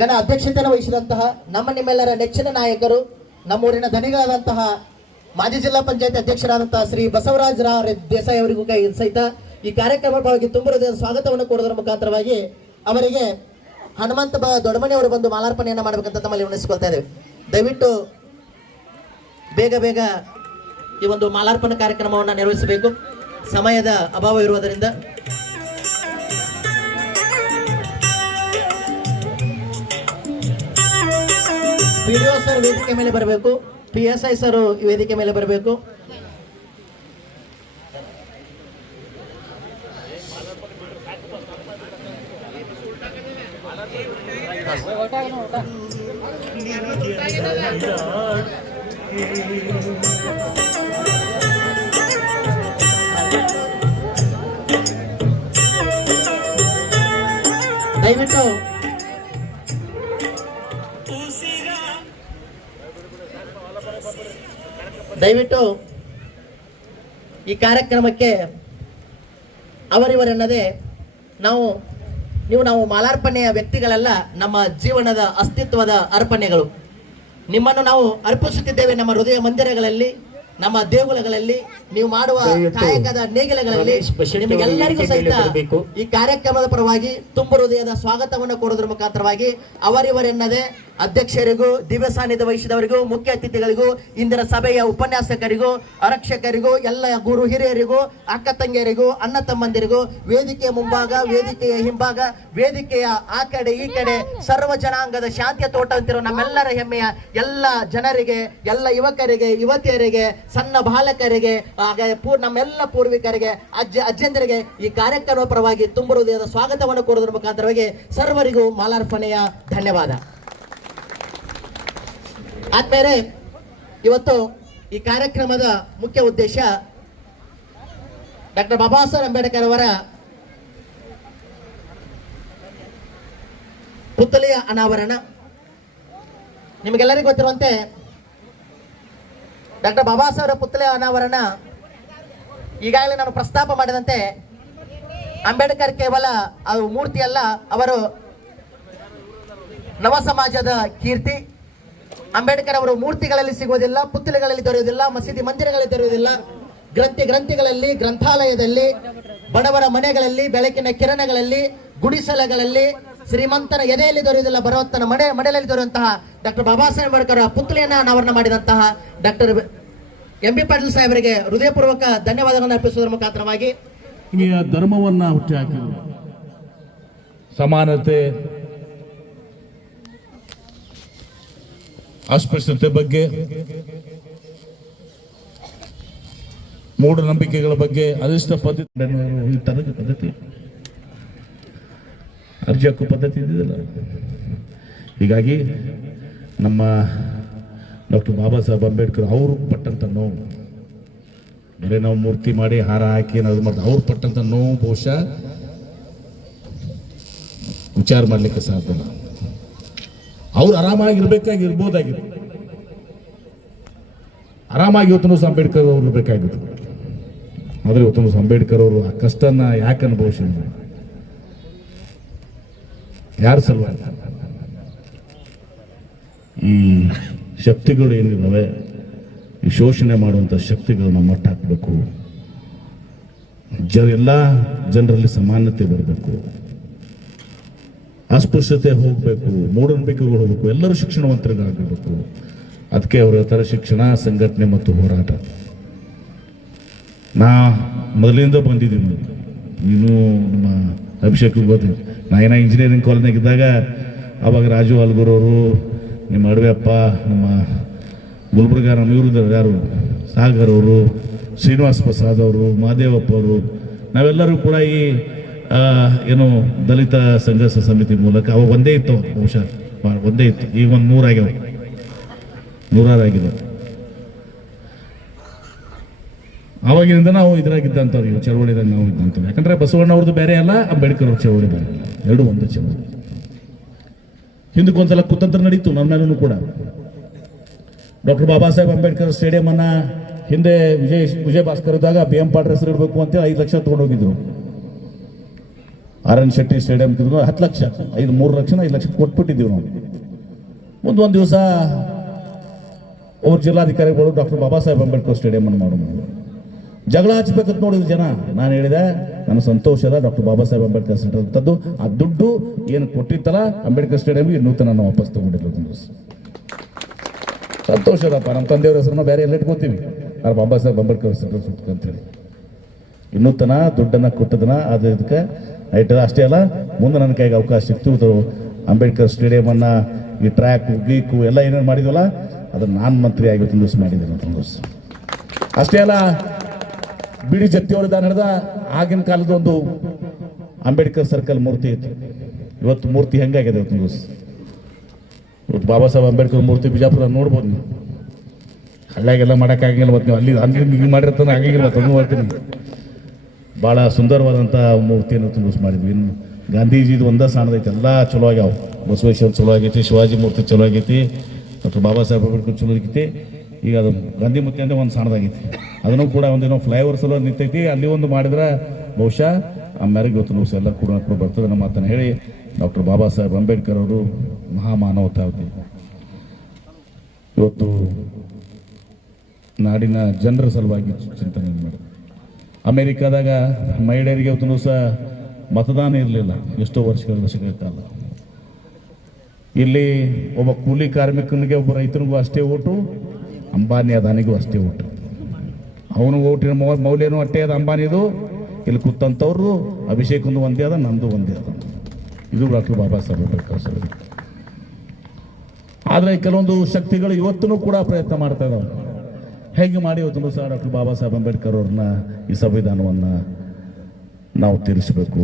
ಘನ ಅಧ್ಯಕ್ಷತೆಯನ್ನು ವಹಿಸಿದಂತಹ ನಮ್ಮ ನಿಮ್ಮೆಲ್ಲರ ನೆಚ್ಚಿನ ನಾಯಕರು, ನಮ್ಮೂರಿನ ಧನಿಗಳಾದಂತಹ ಮಾಜಿ ಜಿಲ್ಲಾ ಪಂಚಾಯತ್ ಅಧ್ಯಕ್ಷರಾದಂತಹ ಶ್ರೀ ಬಸವರಾಜ ರಾವ್ ದೇಸಾಯಿ ಅವರಿಗೂ ಕೈ ಸಹಿತ ಈ ಕಾರ್ಯಕ್ರಮವಾಗಿ ತುಂಬ ಹೃದಯದ ಸ್ವಾಗತವನ್ನು ಕೊಡೋದರ ಮುಖಾಂತರವಾಗಿ ಅವರಿಗೆ ಹನುಮಂತ ಬ ದೊಡ್ಡಮನೆ ಅವರು ಬಂದು ಮಾಲಾರ್ಪಣೆಯನ್ನು ಮಾಡಬೇಕಂತ ತಮ್ಮಲ್ಲಿ ವಿನಿಸ್ಕೊಳ್ತಾ ಇದ್ದೇವೆ. ದಯವಿಟ್ಟು ಬೇಗ ಬೇಗ ಈ ಒಂದು ಮಾಲಾರ್ಪಣೆ ಕಾರ್ಯಕ್ರಮವನ್ನು ನಿರ್ವಹಿಸಬೇಕು. ಸಮಯದ ಅಭಾವ ಇರುವುದರಿಂದ ಪಿ ಡಿ ಸರ್ ವೇದಿಕೆ ಮೇಲೆ ಬರಬೇಕು. ಪಿ ಎಸ್ ಐ ಸರ್ ವೇದಿಕೆ ಮೇಲೆ ಬರಬೇಕು. ಕಾರ್ಯಕ್ರಮಕ್ಕೆ ಅವರಿವರೆನ್ನದೆ ನಾವು ನೀವು ನಾವು ಮಾಲಾರ್ಪಣೆಯ ವ್ಯಕ್ತಿಗಳೆಲ್ಲ ನಮ್ಮ ಜೀವನದ ಅಸ್ತಿತ್ವದ ಅರ್ಪಣೆಗಳು. ನಿಮ್ಮನ್ನು ನಾವು ಅರ್ಪಿಸುತ್ತಿದ್ದೇವೆ ನಮ್ಮ ಹೃದಯ ಮಂದಿರಗಳಲ್ಲಿ ನಮ್ಮ ದೇಗುಲಗಳಲ್ಲಿ ನೀವು ಮಾಡುವ ಕಾಯಕದ ನೇಗಿಲಗಳಲ್ಲಿ. ನಿಮಗೆಲ್ಲರಿಗೂ ಸಹಿತ ಈ ಕಾರ್ಯಕ್ರಮದ ಪರವಾಗಿ ತುಂಬ ಹೃದಯದ ಸ್ವಾಗತವನ್ನು ಕೊಡೋದ್ರ ಮುಖಾಂತರವಾಗಿ ಅವರಿವರೆನ್ನದೆ ಅಧ್ಯಕ್ಷರಿಗೂ ದಿವ್ಯ ಸಾನ್ನಿಧ್ಯ ವಹಿಸಿದವರಿಗೂ, ಮುಖ್ಯ ಅತಿಥಿಗಳಿಗೂ, ಇಂದಿನ ಸಭೆಯ ಉಪನ್ಯಾಸಕರಿಗೂ, ಆರಕ್ಷಕರಿಗೂ, ಎಲ್ಲ ಗುರು ಹಿರಿಯರಿಗೂ, ಅಕ್ಕ ತಂಗಿಯರಿಗೂ, ಅಣ್ಣ ತಮ್ಮಂದಿರಿಗೂ, ವೇದಿಕೆಯ ಮುಂಭಾಗ, ವೇದಿಕೆಯ ಹಿಂಭಾಗ, ವೇದಿಕೆಯ ಆ ಕಡೆ, ಈ ಕಡೆ, ಸರ್ವ ಜನಾಂಗದ ಶಾಂತಿಯ ತೋಟ ಅಂತಿರೋ ನಮ್ಮೆಲ್ಲರ ಹೆಮ್ಮೆಯ ಎಲ್ಲ ಜನರಿಗೆ, ಎಲ್ಲ ಯುವಕರಿಗೆ, ಯುವತಿಯರಿಗೆ, ಸಣ್ಣ ಬಾಲಕರಿಗೆ, ಹಾಗೆ ನಮ್ಮೆಲ್ಲ ಪೂರ್ವಿಕರಿಗೆ, ಅಜ್ಜ, ಅಜ್ಜಂದರಿಗೆ ಈ ಕಾರ್ಯಕ್ರಮ ಪರವಾಗಿ ತುಂಬ ಹೃದಯದ ಸ್ವಾಗತವನ್ನು ಕೋರೋದ್ರ ಮುಖಾಂತರವಾಗಿ ಸರ್ವರಿಗೂ ಮಾಲಾರ್ಪಣೆಯ ಧನ್ಯವಾದ. ಆದ್ಮೇಲೆ ಇವತ್ತು ಈ ಕಾರ್ಯಕ್ರಮದ ಮುಖ್ಯ ಉದ್ದೇಶ ಡಾಕ್ಟರ್ ಬಾಬಾ ಸಾಹೇಬ್ ಅಂಬೇಡ್ಕರ್ ಅವರ ಪುತ್ಥಳಿಯ ಅನಾವರಣ. ನಿಮಗೆಲ್ಲರಿಗೂ ಗೊತ್ತಿರುವಂತೆ ಡಾಕ್ಟರ್ ಬಾಬಾ ಸಾಹೇಬರ ಪುತ್ಥಳಿಯ ಅನಾವರಣ ಈಗಾಗಲೇ ನಾನು ಪ್ರಸ್ತಾಪ ಮಾಡಿದಂತೆ ಅಂಬೇಡ್ಕರ್ ಕೇವಲ ಮೂರ್ತಿ ಅಲ್ಲ ಅವರು ನವ ಸಮಾಜದ ಕೀರ್ತಿ ಅಂಬೇಡ್ಕರ್ ಅವರು ಮೂರ್ತಿಗಳಲ್ಲಿ ಸಿಗುವುದಿಲ್ಲ ಪುತ್ತಲೆಗಳಲ್ಲಿ ದೊರೆಯುವುದಿಲ್ಲ ಮಸೀದಿ ಮಂದಿರಗಳಲ್ಲಿ ದೊರೆಯುವುದಿಲ್ಲ. ಗ್ರಂಥಿ ಗ್ರಂಥಿಗಳಲ್ಲಿ ಗ್ರಂಥಾಲಯದಲ್ಲಿ ಬಡವರ ಮನೆಗಳಲ್ಲಿ ಬೆಳಕಿನ ಕಿರಣಗಳಲ್ಲಿ ಗುಡಿಸಲಗಳಲ್ಲಿ ಶ್ರೀಮಂತನ ಎದೆಯಲ್ಲಿ ದೊರೆಯುವುದಿಲ್ಲ ಭಗವಂತನ ಮನೆ ಮನೆಯಲ್ಲಿ ದೊರೆಯುವಂತಹ ಡಾಕ್ಟರ್ ಬಾಬಾ ಸಾಹೇಬ್ ಅಂಬೇಡ್ಕರ್ ಪುತ್ಳಿಯನ್ನ ಅನಾವರಣ ಮಾಡಿದಂತಹ ಡಾಕ್ಟರ್ ಎಂ ಬಿ ಪಾಟೀಲ್ ಸಾಹೇಬರಿಗೆ ಹೃದಯಪೂರ್ವಕ ಧನ್ಯವಾದಗಳನ್ನು ಅರ್ಪಿಸುವುದರ ಮುಖಾಂತರವಾಗಿ. ಧರ್ಮವನ್ನು ಧರ್ಮವನ್ನ ಹುಟ್ಟಿಹಾಕಿದರು ಸಮಾನತೆ ಅಸ್ಪೃಶ್ಯತೆ ಬಗ್ಗೆ ಮೂಢನಂಬಿಕೆಗಳ ಬಗ್ಗೆ ಅನಿಷ್ಟ ಪದ್ಧತಿ ಥರದ ಪದ್ಧತಿ. ಅರ್ಜಿ ಹಾಕೋ ಪದ್ಧತಿ ಇದೆಯಲ್ಲ ಹೀಗಾಗಿ ನಮ್ಮ ಡಾಕ್ಟರ್ ಬಾಬಾ ಸಾಹೇಬ್ ಅಂಬೇಡ್ಕರ್ ಅವರು ಪಟ್ಟಂಥ ನೋವು. ಬರೀ ನಾವು ಮೂರ್ತಿ ಮಾಡಿ ಹಾರ ಹಾಕಿ ಏನಾದ್ರು ಮಾಡ್ತಾರೆ ಅವ್ರು ಪಟ್ಟಂಥ ನೋವು ಬಹುಶಃ ವಿಚಾರ ಮಾಡ್ಲಿಕ್ಕೆ ಸಾಧ್ಯ ಅವ್ರು ಆರಾಮಾಗಿರ್ಬೇಕಾಗಿ ಇರ್ಬೋದಾಗಿತ್ತು ಆರಾಮಾಗಿ ಇವತ್ತು ಅಂಬೇಡ್ಕರ್ ಅವರು ಇರಬೇಕಾಗಿತ್ತು. ಆದರೆ ಇವತ್ತು ಅಂಬೇಡ್ಕರ್ ಅವರು ಆ ಕಷ್ಟನ ಯಾಕೆ ಅನುಭವಿಸಿದ್ರು? ಯಾರ ಸಲುವಾಗಿ? ಈ ಶಕ್ತಿಗಳು ಏನಿದ್ದಾವೆ ಈ ಶೋಷಣೆ ಮಾಡುವಂಥ ಶಕ್ತಿಗಳನ್ನ ಮಟ್ಟ ಹಾಕಬೇಕು. ಜ ಎಲ್ಲ ಜನರಲ್ಲಿ ಸಮಾನತೆ ಬರಬೇಕು. ಅಸ್ಪೃಶ್ಯತೆ ಹೋಗಬೇಕು ಮೂಢನಂಬಿಕೆಗಳು ಹೋಗಬೇಕು, ಎಲ್ಲರೂ ಶಿಕ್ಷಣವಂತರಿಗಾಗಬೇಕು. ಅದಕ್ಕೆ ಅವ್ರ ಥರ ಶಿಕ್ಷಣ, ಸಂಘಟನೆ ಮತ್ತು ಹೋರಾಟ. ನಾ ಮೊದಲಿಂದ ಬಂದಿದ್ದೀನಿ ನೀನು ನಮ್ಮ ಅಭಿಷೇಕ್ ಗೊತ್ತಿಲ್ಲ ನಾ ಏನೋ ಇಂಜಿನಿಯರಿಂಗ್ ಕಾಲೇಜ್ನಾಗ ಇದ್ದಾಗ ಅವಾಗ ರಾಜು ಅಲ್ಗುರವರು ನಿಮ್ಮ ಅಡವೆಪ್ಪ ನಮ್ಮ ಗುಲ್ಬರ್ಗ ನಮ್ಮ ಇವರು ಯಾರು? ಸಾಗರ್ ಅವರು, ಶ್ರೀನಿವಾಸ್ ಪ್ರಸಾದ್ ಅವರು ಮಹಾದೇವಪ್ಪ ಅವರು, ನಾವೆಲ್ಲರೂ ಕೂಡ ಈ ಏನು ದಲಿತ ಸಂಘರ್ಷ ಸಮಿತಿ ಮೂಲಕ ಅವಾಗ ಒಂದೇ ಇತ್ತು, ಬಹುಶಃ. ಒಂದೇ ಇತ್ತು. ಈಗ ಒಂದು ನೂರಾಗ್ಯಾವ. ನೂರಾರು ಆಗಿದೆ ಅವಾಗಿನಿಂದ ನಾವು ಇದ್ರಾಗಿದ್ದಂಥವ್ರು ಇವು ಚಳವಳಿದಾಗ ನಾವು ಇದ್ದಂಥವ್ರು. ಯಾಕಂದ್ರೆ ಬಸವಣ್ಣ ಅವ್ರದ್ದು ಬೇರೆ ಅಲ್ಲ, ಅಂಬೇಡ್ಕರ್ ಅವ್ರ ಚಳವಳಿ ಬೇರೆ ಎರಡು ಒಂದು ಚಳವಳಿ. ಹಿಂದಕ್ಕೊಂದ್ಸಲ ಕುತಂತ್ರ ನಡೀತು ಮೇಲೂ ಕೂಡ. ಡಾಕ್ಟರ್ ಬಾಬಾ ಸಾಹೇಬ್ ಅಂಬೇಡ್ಕರ್ ಸ್ಟೇಡಿಯಮನ್ನು ಹಿಂದೆ ವಿಜಯ್ ವಿಜಯ್ ಭಾಸ್ಕರ್ ಇದ್ದಾಗ ಬಿ ಎಂ ಪಾಟ್ರ್ ಹೆಸರು ಇಡಬೇಕು ಅಂತೇಳಿ ಐದು ಲಕ್ಷ ತೊಗೊಂಡೋಗಿದ್ರು. ಆರ್ ಶೆಟ್ಟಿ ಸ್ಟೇಡಿಯಂ ತಿರ್ಗೋ ಹತ್ತು ಲಕ್ಷ, ಐದು, ಮೂರು ಲಕ್ಷನ, ಐದು ಲಕ್ಷ ಕೊಟ್ಬಿಟ್ಟಿದ್ದೀವಿ ನಾವು. ಮುಂದೆ ಒಂದು ದಿವಸ ಅವ್ರ ಜಿಲ್ಲಾಧಿಕಾರಿಗಳು ಡಾಕ್ಟರ್ ಬಾಬಾ ಸಾಹೇಬ್ ಅಂಬೇಡ್ಕರ್ ಸ್ಟೇಡಿಯಂ ಅನ್ನು ಮಾಡೋಣ ಜಗಳ ಹಚ್ಬೇಕಂತ ನೋಡಿದ್ರು ಜನ. ನಾನು ಹೇಳಿದೆ, ನನ್ನ ಸಂತೋಷದ ಡಾಕ್ಟರ್ ಬಾಬಾ ಸಾಹೇಬ್ ಅಂಬೇಡ್ಕರ್ ಸೆಂಟರ್ ಅಂತದ್ದು ಆ ದುಡ್ಡು ಏನು ಕೊಟ್ಟಿತ್ತಲ್ಲ, ಅಂಬೇಡ್ಕರ್ ಸ್ಟೇಡಿಯಂಗೆ ನೂತನ ನಾವು ವಾಪಸ್ ತಗೊಂಡಿಲ್ಲ ಒಂದು ದಿವಸ. ಸಂತೋಷದಪ್ಪ ನಮ್ಮ ತಂದೆಯವ್ರ ಹೆಸರನ್ನ ಬೇರೆ ಎಲ್ಲ ಇಟ್ಕೋತೀವಿ. ಆದ್ರೆ ಬಾಬಾ ಸಾಹೇಬ್ ಅಂಬೇಡ್ಕರ್ ಸೆಂಟರ್ ಅಂತೇಳಿ. ಇನ್ನೂತನ ದುಡ್ಡನ್ನು ಕೊಟ್ಟದನ್ನ ಅದು ಐಟದ ಅಷ್ಟೇ ಅಲ್ಲ, ಮುಂದೆ ನನ್ನ ಕೈಗೆ ಅವಕಾಶ ಸಿಕ್ತು. ಅಂಬೇಡ್ಕರ್ ಸ್ಟೇಡಿಯಮನ್ನು, ಈ ಟ್ರ್ಯಾಕು ಗೀಕು ಎಲ್ಲ ಏನೇನು ಮಾಡಿದ್ವಲ್ಲ, ಅದನ್ನು ನಾನು ಮಂತ್ರಿ ಆಗಿ ದಿವಸ ಮಾಡಿದ್ದೀನಿ ದಿವಸ. ಅಷ್ಟೇ ಅಲ್ಲ, ಬಿಡಿ ಜತ್ತಿಯವರ ನಡೆದ ಆಗಿನ ಕಾಲದ ಒಂದು ಅಂಬೇಡ್ಕರ್ ಸರ್ಕಲ್ ಮೂರ್ತಿ ಇತ್ತು. ಇವತ್ತು ಮೂರ್ತಿ ಹೆಂಗಾಗಿದೆ ಇವತ್ತು ದಿವಸ? ಇವತ್ತು ಬಾಬಾ ಸಾಹೇಬ್ ಅಂಬೇಡ್ಕರ್ ಮೂರ್ತಿ ಬಿಜಾಪುರ ನೋಡ್ಬೋದು ನೀವು. ಹಳ್ಳ್ಯಾಗೆಲ್ಲ ಮಾಡೋಕ್ಕಾಗಿಲ್ಲ ಮತ್ತು ನೀವು ಅಲ್ಲಿ ಅಲ್ಲಿ ಹಿಂಗೆ ಮಾಡಿರ್ತಾನೆ ಆಗಂಗಿಲ್ಲ ತಂದು ಮಾಡ್ತೀನಿ ಭಾಳ ಸುಂದರವಾದಂಥ ಮೂರ್ತಿಯನ್ನು ತುಂಬಿಸ್ ಮಾಡಿದ್ವಿ. ಇನ್ನು ಗಾಂಧೀಜಿದು ಒಂದೇ ಸ್ಥಾನದೈತೆ ಎಲ್ಲ ಚಲೋ ಆಗ್ಯಾವ. ಬಸವೇಶ್ವರ ಚಲೋ ಆಗೈತಿ, ಶಿವಾಜಿ ಮೂರ್ತಿ ಚಲೋ ಆಗೈತಿ, ಡಾಕ್ಟರ್ ಬಾಬಾ ಸಾಹೇಬ್ ಅಂಬೇಡ್ಕರ್ ಚಲೋ ಆಗೈತಿ. ಈಗ ಅದು ಗಾಂಧಿ ಮೂರ್ತಿ ಅಂದರೆ ಒಂದು ಸಣ್ಣದಾಗೈತಿ ಅದನ್ನು ಕೂಡ ಒಂದೇನೋ ಫ್ಲೈಓವರ್ ಸಲ ನಿಂತೈತಿ, ಅಲ್ಲಿ ಒಂದು ಮಾಡಿದ್ರೆ ಬಹುಶಃ ಆ ಮ್ಯಾರೇಜ್ ಇವತ್ತು ದಿವಸ ಎಲ್ಲ ಕೂಡ ಬರ್ತದೆ ನಮ್ಮ ಮಾತನ್ನು ಹೇಳಿ. ಡಾಕ್ಟರ್ ಬಾಬಾ ಸಾಹೇಬ್ ಅಂಬೇಡ್ಕರ್ ಅವರು ಮಹಾಮಾನವತಾವತಿ ಇವತ್ತು ನಾಡಿನ ಜನರ ಸಲುವಾಗಿ ಚಿಂತನೆ ಮಾಡಿ ಅಮೇರಿಕಾದಾಗ ಮಹಿಳೆಯರಿಗೆ ಅವತ್ತೂ ಸಹ ಮತದಾನ ಇರಲಿಲ್ಲ. ಎಷ್ಟೋ ವರ್ಷಗಳ ದಶಕಗಳ ಕಾಲ. ಇಲ್ಲಿ ಒಬ್ಬ ಕೂಲಿ ಕಾರ್ಮಿಕನಿಗೆ ಒಬ್ಬ ರೈತನಿಗೂ ಅಷ್ಟೇ ಓಟು ಅಂಬಾನಿ ಅದಾನಿಗೂ ಅಷ್ಟೇ ಓಟು. ಅವನು ಓಟಿನ ಮೌಲ್ಯನೂ ಅಷ್ಟೇ ಅದ ಅಂಬಾನಿದು. ಇಲ್ಲಿ ಕೂತಂಥವ್ರು ಅಭಿಷೇಕಂದು ಒಂದೇ ಅದ, ನಂದು ಒಂದೇ ಅದ. ಇದು ಡಾಕ್ಟರ್ ಬಾಬಾ ಸಾಹೇಬ್ ಅಂಬೇಡ್ಕರ್ ಸರ್ ಆದರೆ ಕೆಲವೊಂದು ಶಕ್ತಿಗಳು ಇವತ್ತೂ ಕೂಡ ಪ್ರಯತ್ನ ಮಾಡ್ತಾ ಇದ್ದಾವೆ ಹೇಗೆ ಮಾಡಿ ಇವತ್ತು ಸಹ ಡಾಕ್ಟರ್ ಬಾಬಾ ಸಾಹೇಬ್ ಅಂಬೇಡ್ಕರ್ ಅವ್ರನ್ನ ಈ ಸಂವಿಧಾನವನ್ನು ನಾವು ತೀರಿಸಬೇಕು,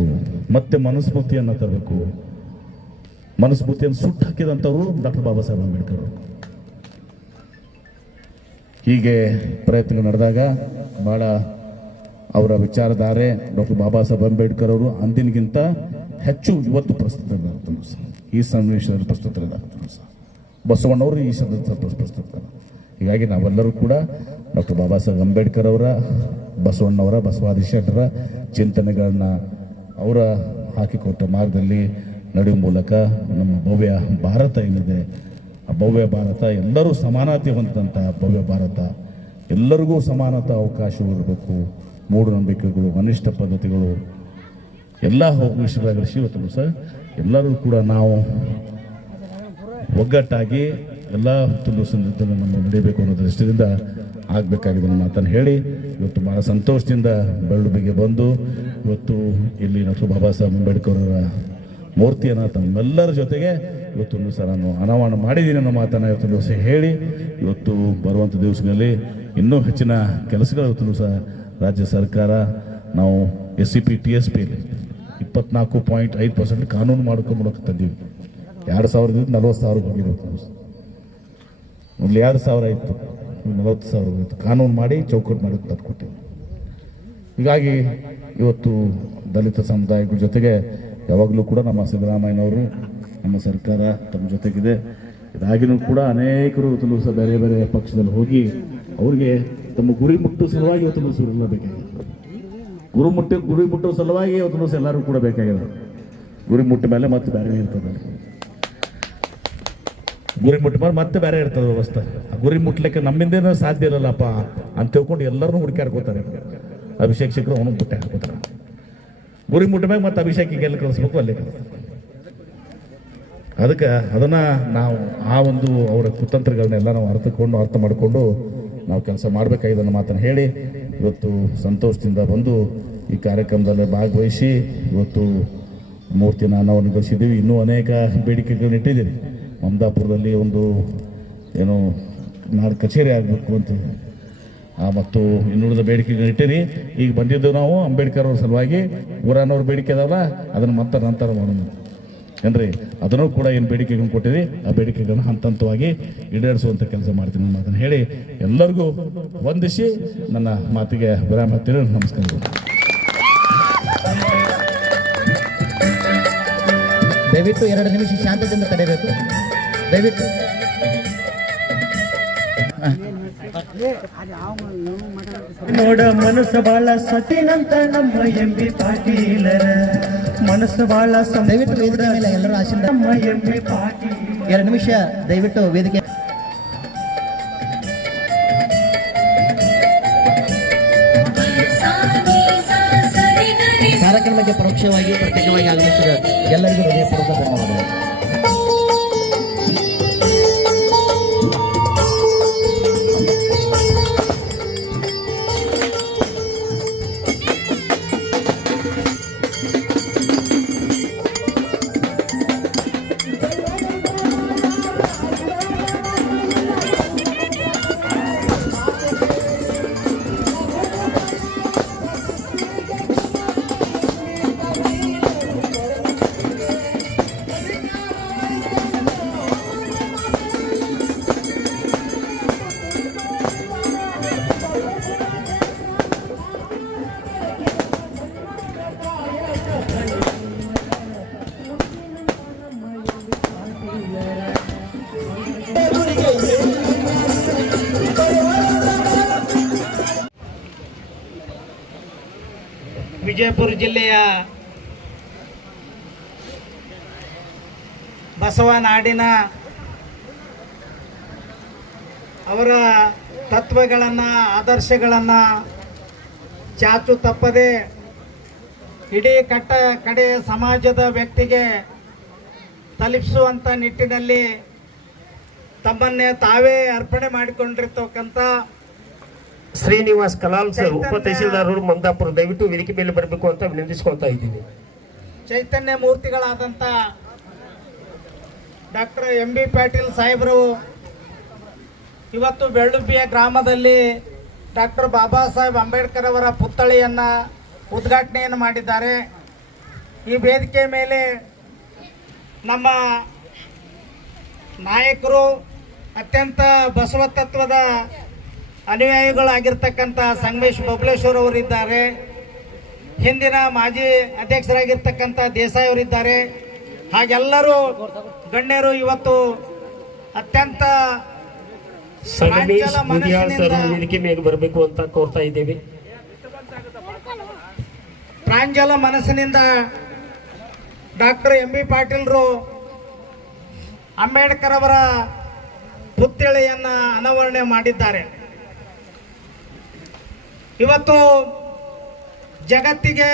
ಮತ್ತೆ ಮನುಸ್ಮೃತಿಯನ್ನು ತರಬೇಕು. ಮನುಸ್ಮೃತಿಯನ್ನು ಸುಟ್ಟು ಹಾಕಿದಂಥವ್ರು ಡಾಕ್ಟರ್ ಬಾಬಾ ಸಾಹೇಬ್ ಅಂಬೇಡ್ಕರ್ ಅವರು. ಹೀಗೆ ಪ್ರಯತ್ನಗಳು ನಡೆದಾಗ ಭಾಳ ಅವರ ವಿಚಾರಧಾರೆ ಡಾಕ್ಟರ್ ಬಾಬಾ ಸಾಹೇಬ್ ಅಂಬೇಡ್ಕರ್ ಅವರು ಅಂದಿನಗಿಂತ ಹೆಚ್ಚು ಇವತ್ತು ಪ್ರಸ್ತುತರಾಗ್ತಾರೆ ಸರ್. ಈ ಸನ್ನಿವೇಶದಲ್ಲಿ ಪ್ರಸ್ತುತರಾಗ್ತಾರೆ ಸರ್. ಬಸವಣ್ಣವರು ಈ ಸಂದರ್ಭ ಪ್ರಸ್ತುತ ಹೀಗಾಗಿ ನಾವೆಲ್ಲರೂ ಕೂಡ ಡಾಕ್ಟರ್ ಬಾಬಾ ಸಾಹೇಬ್ ಅಂಬೇಡ್ಕರ್ ಅವರ ಬಸವಣ್ಣವರ ಬಸವಾದಿ ಶೆಟ್ಟರ ಚಿಂತನೆಗಳನ್ನ ಅವರ ಹಾಕಿಕೊಟ್ಟ ಮಾರ್ಗದಲ್ಲಿ ನಡೆಯುವ ಮೂಲಕ ನಮ್ಮ ಭವ್ಯ ಭಾರತ ಏನಿದೆ, ಆ ಭವ್ಯ ಭಾರತ ಎಲ್ಲರೂ ಸಮಾನತೆ ಹೊಂದಂಥ ಭವ್ಯ ಭಾರತ. ಎಲ್ಲರಿಗೂ ಸಮಾನತ ಅವಕಾಶವಿರಬೇಕು. ಮೂಢನಂಬಿಕೆಗಳು, ಅನಿಷ್ಟ ಪದ್ಧತಿಗಳು, ಎಲ್ಲ ವಿಷಯಗಳ ಇವತ್ತು ಸರ್. ಎಲ್ಲರೂ ಕೂಡ ನಾವು ಒಗ್ಗಟ್ಟಾಗಿ ಎಲ್ಲ ತುಂಬ ಸಂದರ್ಭದಲ್ಲಿ ನಮ್ಮ ನಡೀಬೇಕು ಅನ್ನೋ ದೃಷ್ಟಿಯಿಂದ ಆಗಬೇಕಾಗಿದೆ ಅನ್ನೋ ಮಾತನ್ನು ಹೇಳಿ, ಇವತ್ತು ಭಾಳ ಸಂತೋಷದಿಂದ ಬೆಳ್ಳುಬಿಗೆ ಬಂದು, ಇವತ್ತು ಇಲ್ಲಿ ಡಾಕ್ಟರ್ ಬಾಬಾ ಸಾಹೇಬ್ ಅಂಬೇಡ್ಕರ್ ಅವರ ಮೂರ್ತಿಯನ್ನು ತಮ್ಮೆಲ್ಲರ ಜೊತೆಗೆ ಇವತ್ತು ಸಲ ನಾನು ಅನಾವರಣ ಮಾಡಿದ್ದೀನಿ ಅನ್ನೋ ಮಾತನ್ನು ಇವತ್ತು ದಿವಸ ಹೇಳಿ, ಇವತ್ತು ಬರುವಂಥ ದಿವಸಗಳಲ್ಲಿ ಇನ್ನೂ ಹೆಚ್ಚಿನ ಕೆಲಸಗಳು ಇವತ್ತು ದಿವಸ ರಾಜ್ಯ ಸರ್ಕಾರ ನಾವು S C P T S ಪಿಲಿ ಇಪ್ಪತ್ನಾಲ್ಕು ಪಾಯಿಂಟ್ ಐದು ಪರ್ಸೆಂಟ್ ಕಾನೂನು ಮಾಡ್ಕೊಂಡ್ಬಿಡೋಕೆ ತಂದೀವಿ. ಎರಡು ಸಾವಿರದಿಂದ ನಲ್ವತ್ತು ಸಾವಿರ ಹೋಗಿರೋದು. ಒಂದು ಎರಡು ಸಾವಿರ ಇತ್ತು. ನಲವತ್ತು ಸಾವಿರ ಇತ್ತು ಕಾನೂನು ಮಾಡಿ ಚೌಕಟ್ಟು ಮಾಡಿ ತಂದುಕೊಟ್ಟಿವಿ ಹೀಗಾಗಿ ಇವತ್ತು ದಲಿತ ಸಮುದಾಯಗಳ ಜೊತೆಗೆ ಯಾವಾಗಲೂ ಕೂಡ ನಮ್ಮ ಸಿದ್ದರಾಮಯ್ಯನವರು, ನಮ್ಮ ಸರ್ಕಾರ ತಮ್ಮ ಜೊತೆಗಿದೆ. ಇದಾಗಿನೂ ಕೂಡ ಅನೇಕರು ಇವತ್ತು ಸಹ ಬೇರೆ ಬೇರೆ ಪಕ್ಷದಲ್ಲಿ ಹೋಗಿ ಅವ್ರಿಗೆ ತಮ್ಮ ಗುರಿ ಮುಟ್ಟು ಸಲುವಾಗಿ ಇವತ್ತು ದಿವಸ ಎಲ್ಲ ಬೇಕಾಗಿದೆ ಗುರು ಮುಟ್ಟಿ, ಗುರಿ ಮುಟ್ಟೋ ಸಲುವಾಗಿ ಇವತ್ತು ಎಲ್ಲರೂ ಕೂಡ ಬೇಕಾಗಿದೆ. ಗುರಿ ಮುಟ್ಟ ಮೇಲೆ ಮತ್ತೆ ಬೇರೆ ಇರ್ತದೆ ಗುರಿ ಮೇಲೆ ಮತ್ತೆ ಬೇರೆ ಇರ್ತದೆ ವ್ಯವಸ್ಥೆ. ಗುರಿ ಮುಟ್ಲಿಕ್ಕೆ ನಮ್ಮಿಂದೇನೋ ಸಾಧ್ಯ ಇರಲ್ಲಪ್ಪ ಅಂತ ತಿಳ್ಕೊಂಡು ಎಲ್ಲರನ್ನೂ ಹಾಕೋತಾರೆ ಅಭಿಷೇಕ್ ಸಿಕ್ಕರು ಅವನು ಬುಟ್ಟೆ ಹಾಕೋತಾರೆ ಗುರಿ ಮುಟ್ಟ ಮ್ಯಾಗ ಮತ್ತೆ ಅಭಿಷೇಕಿಗೆ ಎಲ್ಲಿ ಕಳಿಸ್ಬೇಕು ಅಲ್ಲಿ. ಅದಕ್ಕೆ ಅದನ್ನು ನಾವು ಆ ಒಂದು ಅವರ ಕುತಂತ್ರಗಳನ್ನೆಲ್ಲ ನಾವು ಅರ್ಥಕೊಂಡು ಅರ್ಥ ಮಾಡಿಕೊಂಡು ನಾವು ಕೆಲಸ ಮಾಡಬೇಕಾಗಿದೆ ಅನ್ನೋ ಮಾತನ್ನು ಹೇಳಿ, ಇವತ್ತು ಸಂತೋಷದಿಂದ ಬಂದು ಈ ಕಾರ್ಯಕ್ರಮದಲ್ಲಿ ಭಾಗವಹಿಸಿ, ಇವತ್ತು ಮೂರ್ತಿನ ಅನಾವರಣಗೊಳಿಸಿದ್ದೀವಿ ಇನ್ನೂ ಅನೇಕ ಬೇಡಿಕೆಗಳನ್ನ ಇಟ್ಟಿದ್ದೀವಿ ಮಮದಾಪುರದಲ್ಲಿ ಒಂದು ಏನು ನಾಡು ಕಚೇರಿ ಆಗಬೇಕು ಅಂತ. ಮತ್ತು ಇನ್ನುಳಿದ ಬೇಡಿಕೆಗಳು ಇಟ್ಟಿರಿ. ಈಗ ಬಂದಿದ್ದು ನಾವು ಅಂಬೇಡ್ಕರ್ ಅವ್ರ ಸಲುವಾಗಿ ಊರಾನವ್ರ ಬೇಡಿಕೆ ಅದಾವಲ್ಲ, ಅದನ್ನು ಮತ್ತೆ ನಂತರ ಮಾಡೋಣ. ಏನ್ರಿ? ಅದನ್ನು ಕೂಡ ಏನು ಬೇಡಿಕೆಗಳನ್ನ ಕೊಟ್ಟಿರಿ, ಆ ಬೇಡಿಕೆಗಳನ್ನು ಹಂತ ಹಂತವಾಗಿ ಈಡೇರಿಸುವಂಥ ಕೆಲಸ ಮಾಡ್ತೀನಿ ಅನ್ನೋ ಅದನ್ನು ಹೇಳಿ. ಎಲ್ಲರಿಗೂ ವಂದಿಸಿ ನನ್ನ ಮಾತಿಗೆ ವಿರಾಮ ಹತ್ತಿರ ನಮಸ್ಕಾರಗಳು ದಯವಿಟ್ಟು ಎರಡು ನಿಮಿಷ ಶಾಂತದಿಂದ ತಡೆಯಬೇಕು. ದಯವಿಟ್ಟು. ನೋಡ ಮನಸ್ಸು ಬಾಳ ಸತಿನಂತ ನಮ್ಮ ಎಂಬಿ ಪಾಟೀಲರ. ಮನಸ್ಸು ಬಾಳ ದಯವಿಟ್ಟು ವೇದಿಕೆ ಮೇಲೆ ಎಲ್ಲರೂ ಆಶೀರ್ವಾದ ನಮ್ಮ ಎಂಬಿ ಪಾಟೀಲ್ ಎರಡು ನಿಮಿಷ ದಯವಿಟ್ಟು ವೇದಿಕೆ ಕಾರ್ಯಕ್ರಮಕ್ಕೆ ಪರೋಕ್ಷವಾಗಿ ವಿಜಯಪುರ ಜಿಲ್ಲೆಯ ಬಸವನಾಡಿನ ಅವರ ತತ್ವಗಳನ್ನು, ಆದರ್ಶಗಳನ್ನು ಚಾಚು ತಪ್ಪದೆ ಇಡೀ ಕಟ್ಟ ಕಡೆ ಸಮಾಜದ ವ್ಯಕ್ತಿಗೆ ತಲುಪಿಸುವಂಥ ನಿಟ್ಟಿನಲ್ಲಿ ತಮ್ಮನ್ನೇ ತಾವೇ ಅರ್ಪಣೆ ಮಾಡಿಕೊಂಡಿರ್ತಕ್ಕಂಥ ಶ್ರೀನಿವಾಸ್ ಕಲಾಲ್ ಸರ್ ಉಪ ತಹಸೀಲ್ದಾರರು ಮಂದಾಪುರ ದಯವಿಟ್ಟು ವೇದಿಕೆ ಮೇಲೆ ಬರಬೇಕು ಅಂತ ವಿನಂತಿಸ್ಕೊಳ್ತಾ ಇದ್ದೀನಿ. ಚೈತನ್ಯ ಮೂರ್ತಿಗಳಾದಂಥ ಡಾಕ್ಟರ್ ಎಂ ಬಿ ಪಾಟೀಲ್ ಸಾಹೇಬರು ಇವತ್ತು ಬೆಳ್ಳುಬ್ಬಿಯ ಗ್ರಾಮದಲ್ಲಿ ಡಾಕ್ಟರ್ ಬಾಬಾ ಸಾಹೇಬ್ ಅಂಬೇಡ್ಕರ್ ಅವರ ಪುತ್ಥಳಿಯನ್ನು ಉದ್ಘಾಟನೆಯನ್ನು ಮಾಡಿದ್ದಾರೆ. ಈ ವೇದಿಕೆ ಮೇಲೆ ನಮ್ಮ ನಾಯಕರು ಅತ್ಯಂತ ಬಸವ ತತ್ವದ ಅನುಯಾಯಿಗಳಾಗಿರ್ತಕ್ಕಂಥ ಸಂಗಮೇಶ್ ಬಬಲೇಶ್ವರ್ ಅವರಿದ್ದಾರೆ. ಹಿಂದಿನ ಮಾಜಿ ಅಧ್ಯಕ್ಷರಾಗಿರ್ತಕ್ಕಂಥ ದೇಸಾಯಿ ಅವರಿದ್ದಾರೆ. ಹಾಗೆಲ್ಲರೂ ಗಣ್ಯರು ಇವತ್ತು ಅತ್ಯಂತ ಸಂಗಮೇಶ್ ಸರ್ ವೇದಿಕೆ ಮೇಲೆ ಬರಬೇಕು ಅಂತ ಕೋರ್ತಾ ಇದ್ದೀವಿ. ಪ್ರಾಂಜಲ ಮನಸ್ಸಿನಿಂದ ಡಾಕ್ಟರ್ ಎಂ ಬಿ ಪಾಟೀಲ್ರು ಅಂಬೇಡ್ಕರ್ ಅವರ ಪುತ್ಥಳಿಯನ್ನು ಅನಾವರಣೆ ಮಾಡಿದ್ದಾರೆ. ಇವತ್ತು ಜಗತ್ತಿಗೆ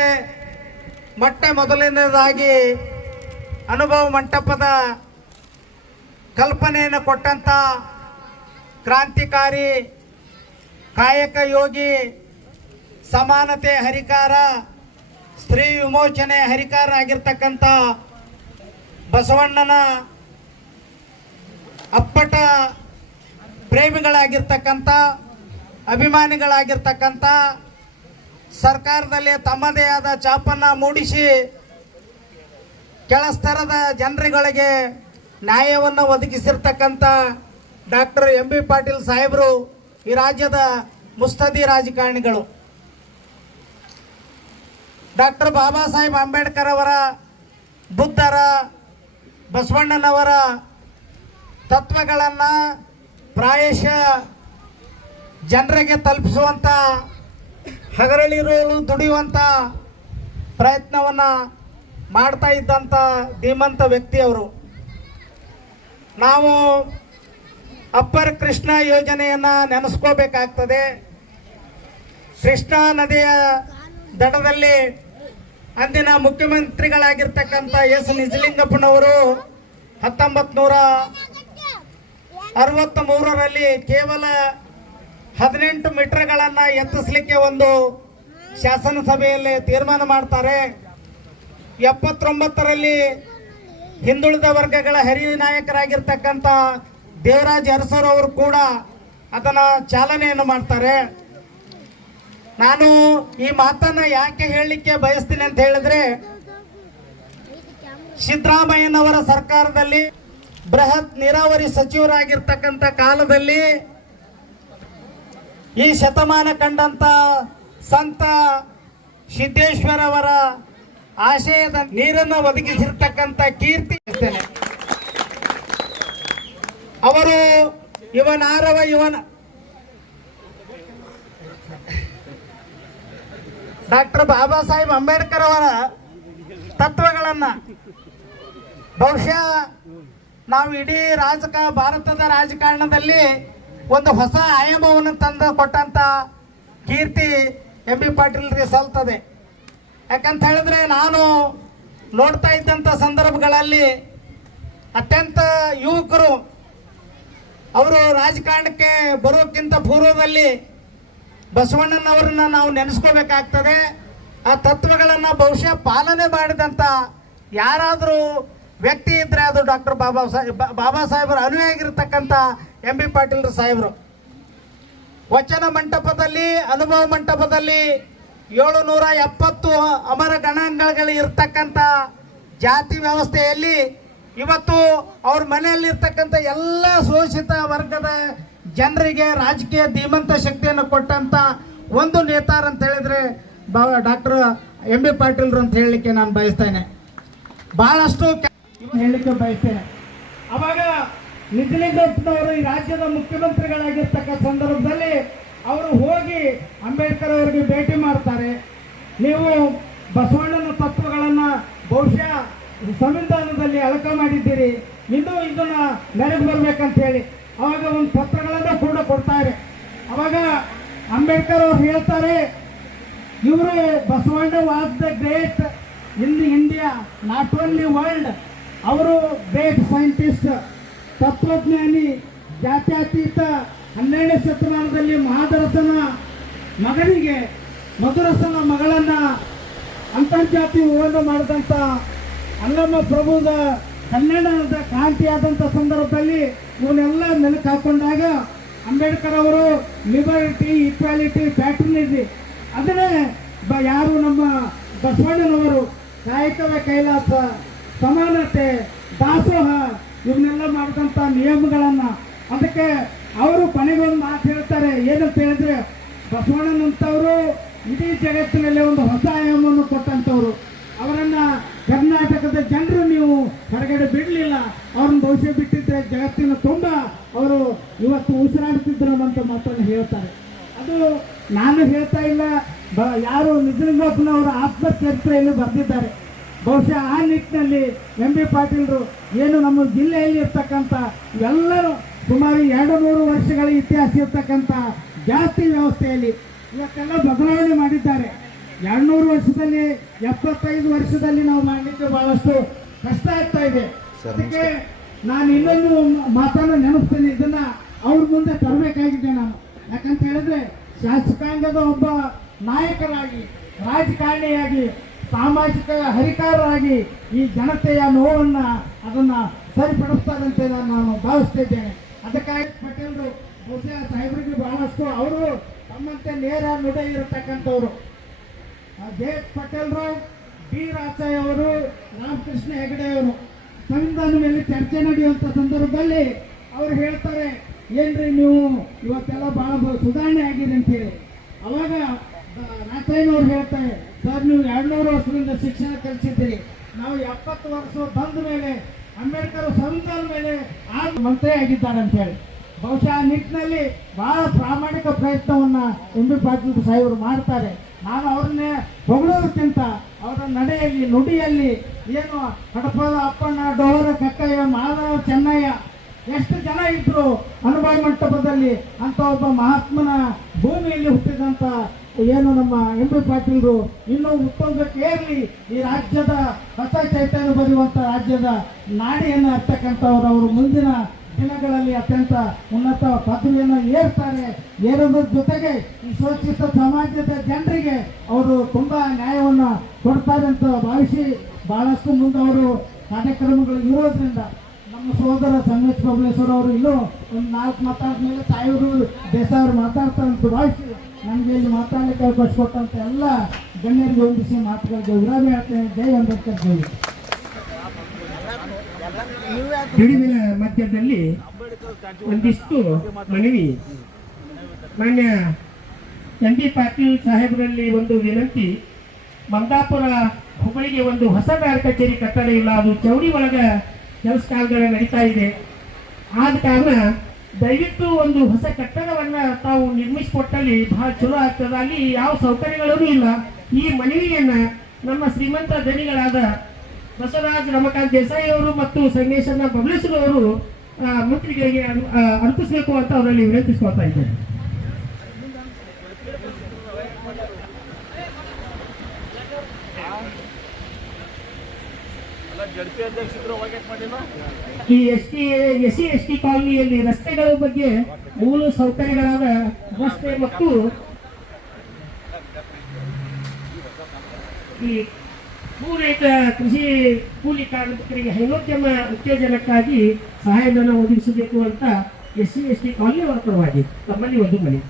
ಮೊಟ್ಟ ಮೊದಲನೇದಾಗಿ ಅನುಭವ ಮಂಟಪದ ಕಲ್ಪನೆಯನ್ನು ಕೊಟ್ಟಂಥ ಕ್ರಾಂತಿಕಾರಿ ಕಾಯಕ ಯೋಗಿ ಸಮಾನತೆ ಹರಿಕಾರ, ಸ್ತ್ರೀ ವಿಮೋಚನೆ ಹರಿಕಾರ ಆಗಿರ್ತಕ್ಕಂಥ ಬಸವಣ್ಣನ ಅಪ್ಪಟ ಪ್ರೇಮಿಗಳಾಗಿರ್ತಕ್ಕಂಥ ಅಭಿಮಾನಿಗಳಾಗಿರ್ತಕ್ಕಂಥ ಸರ್ಕಾರದಲ್ಲಿ ತಮ್ಮದೇ ಆದ ಚಾಪನ್ನು ಮೂಡಿಸಿ ಕೆಳಸ್ತರದ ಜನರುಗಳಿಗೆ ನ್ಯಾಯವನ್ನು ಒದಗಿಸಿರ್ತಕ್ಕಂಥ ಡಾಕ್ಟರ್ ಎಂ ಬಿ ಪಾಟೀಲ್ ಸಾಹೇಬರು ಈ ರಾಜ್ಯದ ಮುಸ್ತದಿ ರಾಜಕಾರಣಿಗಳು. ಡಾಕ್ಟರ್ ಬಾಬಾ ಸಾಹೇಬ್ ಅಂಬೇಡ್ಕರ್ ಅವರ, ಬುದ್ಧರ, ಬಸವಣ್ಣನವರ ತತ್ವಗಳನ್ನು ಪ್ರಾಯಶಃ ಜನರಿಗೆ ತಲುಪಿಸುವಂಥ ಹಗರಳಿರು ದುಡಿಯುವಂಥ ಪ್ರಯತ್ನವನ್ನು ಮಾಡ್ತಾ ಇದ್ದಂಥ ಧೀಮಂತ ವ್ಯಕ್ತಿಯವರು. ನಾವು ಅಪ್ಪರ್ ಕೃಷ್ಣ ಯೋಜನೆಯನ್ನು ನೆನೆಸ್ಕೋಬೇಕಾಗ್ತದೆ. ಕೃಷ್ಣಾ ನದಿಯ ದಡದಲ್ಲಿ ಅಂದಿನ ಮುಖ್ಯಮಂತ್ರಿಗಳಾಗಿರ್ತಕ್ಕಂಥ ಎಸ್ ನಿಜಲಿಂಗಪ್ಪನವರು ಹತ್ತೊಂಬತ್ತು ನೂರ ಅರವತ್ತ ಮೂರರಲ್ಲಿ ಕೇವಲ ಹದಿನೆಂಟು ಮೀಟರ್ಗಳನ್ನು ಎತ್ತಿಸಲಿಕ್ಕೆ ಒಂದು ಶಾಸನಸಭೆಯಲ್ಲಿ ತೀರ್ಮಾನ ಮಾಡ್ತಾರೆ. ಎಪ್ಪತ್ತೊಂಬತ್ತರಲ್ಲಿ ಹಿಂದುಳಿದ ವರ್ಗಗಳ ಹರಿವು ನಾಯಕರಾಗಿರ್ತಕ್ಕಂಥ ದೇವರಾಜ್ ಅರಸರ್ ಅವರು ಕೂಡ ಅದನ್ನು ಚಾಲನೆಯನ್ನು ಮಾಡ್ತಾರೆ. ನಾನು ಈ ಮಾತನ್ನ ಯಾಕೆ ಹೇಳಲಿಕ್ಕೆ ಬಯಸ್ತೀನಿ ಅಂತ ಹೇಳಿದ್ರೆ, ಸಿದ್ದರಾಮಯ್ಯನವರ ಸರ್ಕಾರದಲ್ಲಿ ಬೃಹತ್ ನೀರಾವರಿ ಸಚಿವರಾಗಿರ್ತಕ್ಕಂಥ ಕಾಲದಲ್ಲಿ ಈ ಶತಮಾನ ಕಂಡಂತ ಸಂತ ಸಿದ್ದೇಶ್ವರವರ ಆಶಯದ ನೀರನ್ನು ಒದಗಿಸಿರ್ತಕ್ಕಂಥ ಕೀರ್ತಿ ಇರ್ತೇನೆ. ಅವರು ಇವನಾರವ ಇವನ ಡಾಕ್ಟರ್ ಬಾಬಾ ಸಾಹೇಬ್ ಅಂಬೇಡ್ಕರ್ ಅವರ ತತ್ವಗಳನ್ನು ಬಹುಶಃ ನಾವು ಇಡೀ ರಾಜಕ, ಭಾರತದ ರಾಜಕಾರಣದಲ್ಲಿ ಒಂದು ಹೊಸ ಆಯಾಮವನ್ನು ತಂದು ಕೊಟ್ಟಂತ ಕೀರ್ತಿ ಎಂ ಬಿ ಪಾಟೀಲ್ರಿಗೆ ಸಲ್ತದೆ. ಯಾಕಂತ ಹೇಳಿದ್ರೆ ನಾನು ನೋಡ್ತಾ ಇದ್ದಂಥ ಸಂದರ್ಭಗಳಲ್ಲಿ ಅತ್ಯಂತ ಯುವಕರು ಅವರು ರಾಜಕಾರಣಕ್ಕೆ ಬರೋಕ್ಕಿಂತ ಪೂರ್ವದಲ್ಲಿ ಬಸವಣ್ಣನವರನ್ನ ನಾವು ನೆನೆಸ್ಕೋಬೇಕಾಗ್ತದೆ. ಆ ತತ್ವಗಳನ್ನು ಬಹುಶಃ ಪಾಲನೆ ಮಾಡಿದಂಥ ಯಾರಾದರೂ ವ್ಯಕ್ತಿ ಇದ್ದರೆ ಅದು ಡಾಕ್ಟರ್ ಬಾಬಾ ಸಾಹೇಬ್ ಬಾಬಾ ಸಾಹೇಬರ ಅನುಯಾಗಿರ್ತಕ್ಕಂಥ ಎಂ ಬಿ ಪಾಟೀಲ್ ಸಾಹೇಬರು. ವಚನ ಮಂಟಪದಲ್ಲಿ, ಅನುಭವ ಮಂಟಪದಲ್ಲಿ ಏಳು ನೂರ ಎಪ್ಪತ್ತು ಅಮರ ಗಣಾಂಗಗಳು ಇರ್ತಕ್ಕಂಥ ಜಾತಿ ವ್ಯವಸ್ಥೆಯಲ್ಲಿ ಇವತ್ತು ಅವ್ರ ಮನೆಯಲ್ಲಿರ್ತಕ್ಕಂಥ ಎಲ್ಲ ಶೋಷಿತ ವರ್ಗದ ಜನರಿಗೆ ರಾಜಕೀಯ ಧೀಮಂತ ಶಕ್ತಿಯನ್ನು ಕೊಟ್ಟಂತ ಒಂದು ನೇತಾರ ಅಂತ ಹೇಳಿದ್ರೆ ಬಾ, ಡಾಕ್ಟರ್ ಎಂ ಬಿ ಪಾಟೀಲ್ರು ಅಂತ ಹೇಳಲಿಕ್ಕೆ ನಾನು ಬಯಸ್ತೇನೆ. ಬಹಳಷ್ಟು ಕೆ- ಹೇಳಲಿಕ್ಕೆ ಬಯಸ್ತೇನೆ. ಅವಾಗ ನಿಜಲಿಂಗಪ್ಪನವರು ಈ ರಾಜ್ಯದ ಮುಖ್ಯಮಂತ್ರಿಗಳಾಗಿರ್ತಕ್ಕ ಸಂದರ್ಭದಲ್ಲಿ ಅವರು ಹೋಗಿ ಅಂಬೇಡ್ಕರ್ ಅವರಿಗೆ ಭೇಟಿ ಮಾಡ್ತಾರೆ. ನೀವು ಬಸವಣ್ಣನ ತತ್ವಗಳನ್ನು ಬಹುಶಃ ಸಂವಿಧಾನದಲ್ಲಿ ಅಳಕ ಮಾಡಿದ್ದೀರಿ. ಇದು ಇದನ್ನ ನೆರವು ಬರ್ಬೇಕಂತ ಹೇಳಿ ಅವಾಗ ಒಂದು ಪತ್ರಗಳನ್ನು ಕೂಡ ಕೊಡ್ತಾರೆ. ಅವಾಗ ಅಂಬೇಡ್ಕರ್ ಅವ್ರು ಹೇಳ್ತಾರೆ, ಇವರು Basavanna was the great in India, not only world ಅವರು ಗ್ರೇಟ್ ಸೈಂಟಿಸ್ಟ್ ತತ್ವಜ್ಞಾನಿ, ಜಾತ್ಯತೀತ, ಹನ್ನೆರಡನೇ ಶತಮಾನದಲ್ಲಿ ಮಹಾದರಸನ ಮಗನಿಗೆ ಮಧುರಸನ ಮಗಳನ್ನ ಅಂತರ್ಜಾತಿ ವಿವಾಹ ಮಾಡಿದಂಥ ಅಲ್ಲಮ್ಮ ಪ್ರಭುದ ಕನ್ನಡದ ಕ್ರಾಂತಿಯಾದಂಥ ಸಂದರ್ಭದಲ್ಲಿ ಇವನ್ನೆಲ್ಲ ನೆನಪು ಹಾಕೊಂಡಾಗ ಅಂಬೇಡ್ಕರ್ ಅವರು ಲಿಬರ್ಟಿ, ಈಕ್ವಾಲಿಟಿ ಪ್ಯಾಟ್ರನಿಟಿ ಅದನ್ನೇ ಯಾರು ನಮ್ಮ ಬಸವಣ್ಣನವರು ಕಾಯಕವೇ ಕೈಲಾಸ ಸಮಾನತೆ, ದಾಸೋಹ, ಇವನ್ನೆಲ್ಲ ಮಾಡಿದಂಥ ನಿಯಮಗಳನ್ನು. ಅದಕ್ಕೆ ಅವರು ಕೊನೆಗೊಂದು ಮಾತು ಹೇಳ್ತಾರೆ, ಏನಂತ ಹೇಳಿದ್ರೆ ಬಸವಣ್ಣನಂಥವರು ಇಡೀ ಜಗತ್ತಿನಲ್ಲೇ ಒಂದು ಹೊಸ ಆಯಾಮವನ್ನು ಕೊಟ್ಟಂಥವ್ರು ಅವರನ್ನು ಕರ್ನಾಟಕದ ಜನರು ನೀವು ಹೊರಗಡೆ ಬಿಡಲಿಲ್ಲ. ಅವ್ರನ್ನ ಭವಿಷ್ಯ ಬಿಟ್ಟಿದ್ರೆ ಜಗತ್ತಿನ ತುಂಬ ಅವರು ಇವತ್ತು ಉಸಿರಾಡ್ತಿದ್ರು ಅಂತ ಮಾತನ್ನು ಹೇಳ್ತಾರೆ. ಅದು ನಾನು ಹೇಳ್ತಾ ಇಲ್ಲ, ಬ ಯಾರು ನಿಜಲಿಂಗಪ್ಪನವರ ಆತ್ಮಚರಿತ್ರೆಯಲ್ಲಿ ಬರೆದಿದ್ದಾರೆ. ಬಹುಶಃ ಆ ನಿಟ್ಟಿನಲ್ಲಿ ಎಂ ಬಿ ಪಾಟೀಲ್ರು ಏನು ನಮ್ಮ ಜಿಲ್ಲೆಯಲ್ಲಿ ಇರ್ತಕ್ಕಂಥ ಎಲ್ಲರೂ ಸುಮಾರು ಎರಡು ನೂರು ವರ್ಷಗಳ ಇತಿಹಾಸ ಇರ್ತಕ್ಕಂಥ ಜಾತಿ ವ್ಯವಸ್ಥೆಯಲ್ಲಿ ಇವತ್ತೆಲ್ಲ ಬದಲಾವಣೆ ಮಾಡಿದ್ದಾರೆ. ಎರಡ್ನೂರು ವರ್ಷದಲ್ಲಿ ಎಪ್ಪತ್ತೈದು ವರ್ಷದಲ್ಲಿ ನಾವು ಮಾಡಲಿಕ್ಕೆ ಬಹಳಷ್ಟು ಕಷ್ಟ ಆಗ್ತಾ ಇದೆ. ಅದಕ್ಕೆ ನಾನು ಇನ್ನೊಂದು ಮಾತನ್ನು ನೆನಪಿಸ್ತೇನೆ. ಇದನ್ನ ಅವ್ರ ಮುಂದೆ ತರಬೇಕಾಗಿದೆ ನಾನು. ಯಾಕಂತ ಹೇಳಿದ್ರೆ ಶಾಸಕಾಂಗದ ಒಬ್ಬ ನಾಯಕರಾಗಿ ರಾಜಕಾರಣಿಯಾಗಿ ಸಾಮಾಜಿಕ ಹರಿಕಾರರಾಗಿ ಈ ಜನತೆಯ ನೋವನ್ನು ಅದನ್ನ ಸರಿಪಡಿಸ್ತಾರಂತೆ ನಾನು ಭಾವಿಸ್ತಿದ್ದೇನೆ. ಅದಕ್ಕಾಗಿ ಪಟೇಲ್ರು, ಬಹುಶಃ ಸಾಹೇಬರಿಗೆ ಬಹಳಷ್ಟು ಅವರು ತಮ್ಮಂತೆ ನೇರ ನುಡಿ ಇರತಕ್ಕಂಥವ್ರು. ಜಯತ್ ಪಟೇಲ್ರು ಡಿ. ರಾಚಯ್ಯ ಅವರು, ರಾಮಕೃಷ್ಣ ಹೆಗಡೆ ಅವರು. ಸಂವಿಧಾನ ಮೇಲೆ ಚರ್ಚೆ ನಡೆಯುವಂಥ ಸಂದರ್ಭದಲ್ಲಿ ಅವ್ರು ಹೇಳ್ತಾರೆ, ಏನ್ರಿ ನೀವು ಇವತ್ತೆಲ್ಲ ಭಾಳ ಸುಧಾರಣೆ ಆಗಿದೆ ಅಂತೇಳಿ ಅವಾಗ ರಾಚಯ್ಯನವ್ರು ಹೇಳ್ತಾರೆ ಸರ್, ನೀವು ಎರಡ್ನೂರು ವರ್ಷದಿಂದ ಶಿಕ್ಷಣ ಕಲಿಸಿದ್ದೀರಿ. ನಾವು ಎಪ್ಪತ್ತು ವರ್ಷ ಬಂದ ಮೇಲೆ, ಅಂಬೇಡ್ಕರ್ ಸಂವಿಧಾನ ಮೇಲೆ ಆ ಮಂತ್ರಿ ಆಗಿದ್ದಾರೆ ಅಂತ ಹೇಳಿ. ಬಹುಶಃ ಆ ನಿಟ್ಟಿನಲ್ಲಿ ಬಹಳ ಪ್ರಾಮಾಣಿಕ ಪ್ರಯತ್ನವನ್ನ ಎಂ ಬಿ ಪಾಟೀಲ್ ಸಾಹೇಬರು ಮಾಡ್ತಾರೆ. ನಾನು ಅವ್ರನ್ನೇ ಹೊಗಳೋದಕ್ಕಿಂತ ಅವರ ನಡೆಯಲ್ಲಿ, ನುಡಿಯಲ್ಲಿ ಏನು ಹಡಪದ ಅಪ್ಪಣ್ಣ ಡೋರ ಕಕ್ಕಯ್ಯ, ಮಾಧವ, ಚೆನ್ನಯ್ಯ, ಎಷ್ಟು ಜನ ಇದ್ರು ಅನುಭವ ಮಂಟಪದಲ್ಲಿ ಅಂತ ಒಬ್ಬ ಮಹಾತ್ಮನ ಭೂಮಿಯಲ್ಲಿ ಹುಟ್ಟಿದಂತ ಏನು ನಮ್ಮ ಎಂ ಬಿ ಪಾಟೀಲ್ರು, ಇನ್ನೂ ಉತ್ತುಂಗಕ್ಕೆ ಏರ್ಲಿ ಈ ರಾಜ್ಯದ ಹೊಸ ಚೈತನ್ಯ ಬರೆಯುವಂಥ ರಾಜ್ಯದ ನಾಡಿಯನ್ನು ಹರ್ತಕ್ಕಂಥವ್ರು ಅವರು ಮುಂದಿನ ದಿನಗಳಲ್ಲಿ ಅತ್ಯಂತ ಉನ್ನತ ಪದವಿಯನ್ನು ಏರ್ತಾರೆ. ಏರೋದ್ರ ಜೊತೆಗೆ ಈ ಶೋಷಿತ ಸಮಾಜದ ಜನರಿಗೆ ಅವರು ತುಂಬ ನ್ಯಾಯವನ್ನು ಕೊಡ್ತಾರೆ ಅಂತ ಭಾವಿಸಿ ಬಹಳಷ್ಟು ಮುಂದೆ ಅವರು ಕಾರ್ಯಕ್ರಮಗಳು ಇರೋದ್ರಿಂದ ನಮ್ಮ ಸಹೋದರ ಸಂಗಮೇಶ್ ಬಬಲೇಶ್ವರ ಅವರು ಇನ್ನೂ ಒಂದು ನಾಲ್ಕು ಮಾತಾಡಿದ ಮೇಲೆ ಸಾಯಿವರು ದೇಶ ಅವರು ಮಾತಾಡ್ತಾರೆ ಅಂತ ಭಾವಿಸಿ ನನಗೆ ಇಲ್ಲಿ ಮಾತಾಡಲಿಕ್ಕೆ ಅವಕಾಶ ಕೊಟ್ಟಂತ ಎಲ್ಲ ಗಣ್ಯರಿಗೆ ಹೊಂದಿಸಿ ಮಾತುಗಳಿಗೆ ವಿರಾಮ ಹೇಳ್ತೇನೆ ಜೈ ಅಂಬೇಡ್ಕರ್ ಜೈ ಬಿಡುವಿನ ಮಧ್ಯದಲ್ಲಿ ಒಂದಿಷ್ಟು ಮನವಿ. ಮಾನ್ಯ ಎಂ ಡಿ ಪಾಟೀಲ್ ಸಾಹೇಬರಲ್ಲಿ ಒಂದು ವಿನಂತಿ. ಮಂದಾಪುರ ಹುಬ್ಬಳ್ಳಿಗೆ ಒಂದು ಹೊಸ ಗಾರ್ ಕಚೇರಿ ಕಟ್ಟಡ ಇಲ್ಲ. ಅದು ಚೌಡಿ ಒಳಗೆ ಕೆಲಸ ಕಾಲಗಳ ನಡೀತಾ ಇದೆ. ಆದ ಕಾರಣ ದಯವಿಟ್ಟು ಒಂದು ಹೊಸ ಕಟ್ಟಡವನ್ನ ತಾವು ನಿರ್ಮಿಸಿಕೊಟ್ಟಲ್ಲಿ ಬಹಳ ಚಲೋ ಆಗ್ತದ. ಅಲ್ಲಿ ಯಾವ ಸೌಕರ್ಯಗಳೂ ಇಲ್ಲ. ಈ ಮನವಿಯನ್ನ ನಮ್ಮ ಶ್ರೀಮಂತ ಧನಿಗಳಾದ ಬಸವರಾಜ್ ರಮಕಾಂತ್ ದೇಸಾಯಿ ಅವರು ಮತ್ತು ಸಂಗೇಶನ್ನ ಬಬಲೇಶ್ವರ ಅವರು ಮಂತ್ರಿಗಳಿಗೆ ಅರ್ಪಿಸಬೇಕು ಅಂತ ಅವರಲ್ಲಿ ವಿನಂತಿಸ್ಕೊಳ್ತಾ ಇದ್ದೇನೆ. ಈ S T S C S T ಕಾಲನಿಯಲ್ಲಿ ರಸ್ತೆಗಳ ಬಗ್ಗೆ ಮೂಲ ಸೌಕರ್ಯಗಳಾದ ರಸ್ತೆ ಮತ್ತು ಈ ಪೂರೈತ ಕೃಷಿ ಕೂಲಿ ಕಾರ್ಮಿಕರಿಗೆ ಹೈನೋದ್ಯಮ ಉತ್ತೇಜನಕ್ಕಾಗಿ ಸಹಾಯಧನ ಒದಗಿಸಬೇಕು ಅಂತ S C S T colony ಪರವಾಗಿ ತಮ್ಮಲ್ಲಿ ಒಂದು ಮನೆ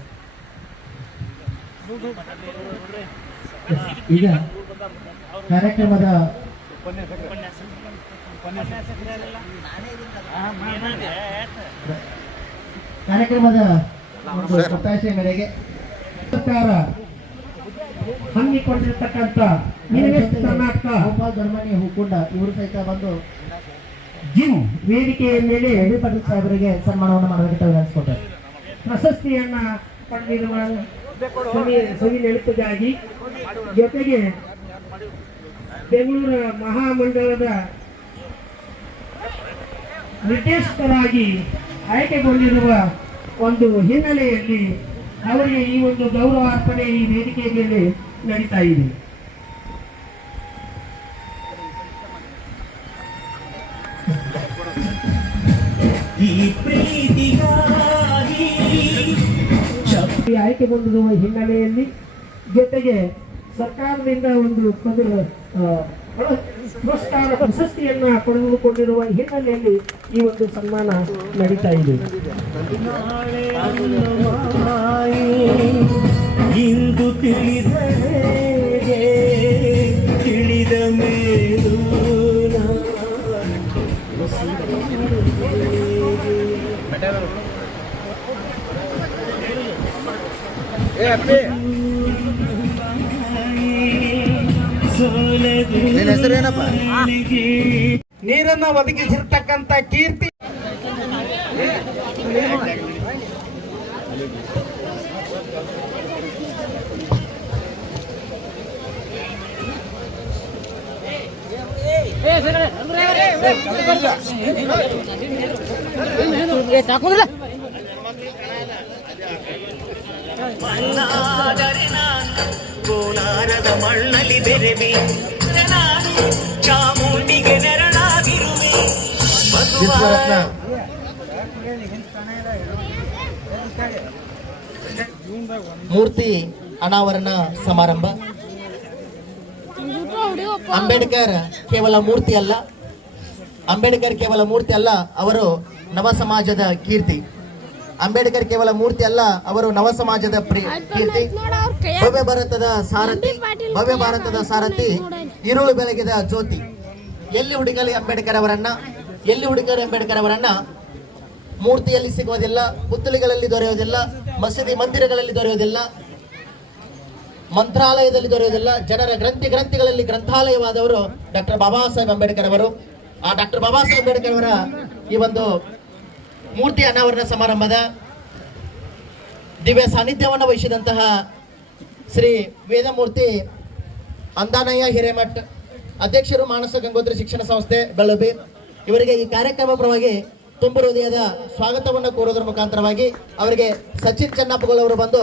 ಈಗ ಕಾರ್ಯಕ್ರಮದ ಕಾರ್ಯಕ್ರಮದ ಮೇರೆಗೆ ಸರ್ಕಾರ ಹಮ್ಮಿಕೊಂಡಿರ್ತಕ್ಕಂಥ ಕರ್ನಾಟಕ. ಗೋಪಾಲ್ ಧರ್ಮನಿ ಹೂಕುಂಡ ಇವರು ಸಹಿತ ಬಂದು ಜಿಮ್ ವೇದಿಕೆಯ ಮೇಲೆ ಎಡಿ ಪಾಟೀಲ್ ಸಾಹೇಬರಿಗೆ ಸನ್ಮಾನವನ್ನು ಮಾಡಬೇಕಂತ ವಿನಂತಿಸ್ಕೊತಾರೆ ಪ್ರಶಸ್ತಿಯನ್ನ ಪಡೆದಿರುವ ಸವಿ ಸವಿ ನೆನಪಿಗಾಗಿ ಜೊತೆಗೆ ಬೆಂಗಳೂರು ಮಹಾಮಂಡಲದ ನಿರ್ದೇಶಕರಾಗಿ ಆಯ್ಕೆಗೊಂಡಿರುವ ಒಂದು ಹಿನ್ನೆಲೆಯಲ್ಲಿ ಅವರಿಗೆ ಈ ಒಂದು ಗೌರವಾರ್ಪಣೆ ಈ ವೇದಿಕೆಯ ಮೇಲೆ ನಡೀತಾ ಇದೆ. ಈ ಆಯ್ಕೆಗೊಂಡಿರುವ ಹಿನ್ನೆಲೆಯಲ್ಲಿ ಜೊತೆಗೆ ಸರ್ಕಾರದಿಂದ ಒಂದು ಒಂದು ಪುರಸ್ಕಾರ ಪ್ರಶಸ್ತಿಯನ್ನ ಪಡೆದುಕೊಂಡಿರುವ ಹಿನ್ನೆಲೆಯಲ್ಲಿ ಈ ಒಂದು ಸನ್ಮಾನ ನಡೀತಾ ಇದೆ. ಇಂದು ತಿಳಿದ ಮೇಲೂ ನೀರನ್ನ ಒದಗಿಸಿರ್ತಕ್ಕಂತ ಕೀರ್ತಿ. ಕೋಲಾರದ ಮಣ್ಣಲ್ಲಿ ಬೆರೆವಿ ಚಾಮುಂಡಿಗೆ ನೆರಳಾಗಿರುವೆ. ಮೂರ್ತಿ ಅನಾವರಣ ಸಮಾರಂಭ. ಅಂಬೇಡ್ಕರ್ ಕೇವಲ ಮೂರ್ತಿ ಅಲ್ಲ. ಅಂಬೇಡ್ಕರ್ ಕೇವಲ ಮೂರ್ತಿ ಅಲ್ಲ ಅವರು ನವ ಸಮಾಜದ ಕೀರ್ತಿ. ಅಂಬೇಡ್ಕರ್ ಕೇವಲ ಮೂರ್ತಿ ಅಲ್ಲ ಅವರು ನವ ಸಮಾಜದ ಕೀರ್ತಿ. ಭವ್ಯ ಭಾರತದ ಸಾರಥಿ ಭವ್ಯ ಭಾರತದ ಸಾರಥಿ. ഇരുಳು ಬೆಳಗಿದ ಜ್ಯೋತಿ, ಎಲ್ಲಿ ಹುಡುಕಲಿ ಅಂಬೇಡ್ಕರ್ ಅವರನ್ನ, ಎಲ್ಲಿ ಹುಡುಗರು ಅಂಬೇಡ್ಕರ್ ಅವರನ್ನ, ಮೂರ್ತಿಯಲ್ಲಿ ಸಿಗುವುದಿಲ್ಲ ಪುತ್ತಲಿಗಳಲ್ಲಿ ದೊರೆಯುವುದಿಲ್ಲ ಮಸೀದಿ ಮಂದಿರಗಳಲ್ಲಿ ದೊರೆಯುವುದಿಲ್ಲ ಮಂತ್ರಾಲಯದಲ್ಲಿ ದೊರೆಯುವುದಿಲ್ಲ ಜನರ ಗ್ರಂಥಿ ಗ್ರಂಥಿಗಳಲ್ಲಿ ಗ್ರಂಥಾಲಯವಾದವರು ಡಾಕ್ಟರ್ ಬಾಬಾ ಸಾಹೇಬ್ ಅಂಬೇಡ್ಕರ್ ಅವರು. ಆ ಡಾಕ್ಟರ್ ಬಾಬಾ ಸಾಹೇಬ್ ಅಂಬೇಡ್ಕರ್ ಅವರ ಈ ಒಂದು ಮೂರ್ತಿ ಅನಾವರಣ ಸಮಾರಂಭದ ದಿವ್ಯ ಸಾನ್ನಿಧ್ಯವನ್ನು ವಹಿಸಿದಂತಹ ಶ್ರೀ ವೇದಮೂರ್ತಿ ಅಂದಾನಯ್ಯ ಹಿರೇಮಠ್ ಅಧ್ಯಕ್ಷರು ಮಾನಸ ಗಂಗೋತ್ರಿ ಶಿಕ್ಷಣ ಸಂಸ್ಥೆ ಬೆಳಬಿ ಇವರಿಗೆ ಈ ಕಾರ್ಯಕ್ರಮ ಪರವಾಗಿ ತುಂಬು ಹೃದಯದ ಸ್ವಾಗತವನ್ನು ಕೋರೋದ್ರ ಮುಖಾಂತರವಾಗಿ ಅವರಿಗೆ ಸಚಿನ್ ಚೆನ್ನಪ್ಪಗಳು ಅವರು ಬಂದು